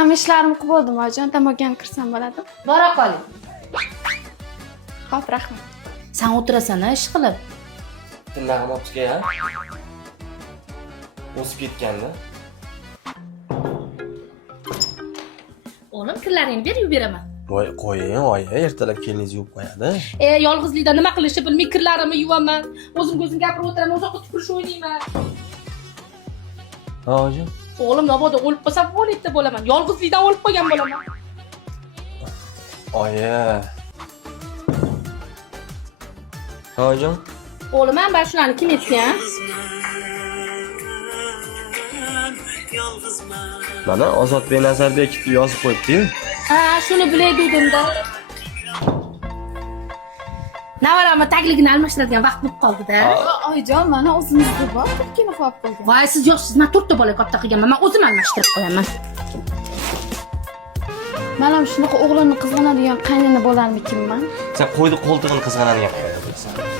Hamma ishlarimni qilib bo'ldim, oyijon. Dam kirsam bo'ladimi? Bora qoling. Xo'p, rahmat. Sen o'tirasan, ish qilib. Tillag'im optiga ha? O'sib ketganda. O'g'lim, kirlaringni ber, yuvib beraman. Voy, qo'ying, oyi, ertalab keliningiz yuvib qo'yadi. Yolg'izlikda nima qilishni bilmay kirlarimni yuvaman. O'zim gapirib o'tiraman, uzoqqa tupurish o'ynayman. Ha, oyijon. O'g'lim, mabodo o'lib qolsam, o'likda bo'laman. Yolg'izlikdan o'lib qolgan bo'laman. Oyi. Ha, oyijon. O'g'lim, men mana shularni kim etgan? Mana Ozodbek Nazarbekov yozib qo'yibdi-yu. Ha, shuni bilay dedim-da. Navaramni tagligini almashtiradigan vaqt bo'lib qoldi-da. Oyijon, mana o'zimizda bor, ikkini qolib qo'ygan. Voy, siz yo'qsiz, men 4 ta bola katta qilganman. Men o'zim almashtirib qo'yaman. Men ham shunaqa o'g'limni qizg'anadigan qaynona bo'larmikinman? Sen qo'ydi qo'ltig'ini qizg'anadigan qo'yadi.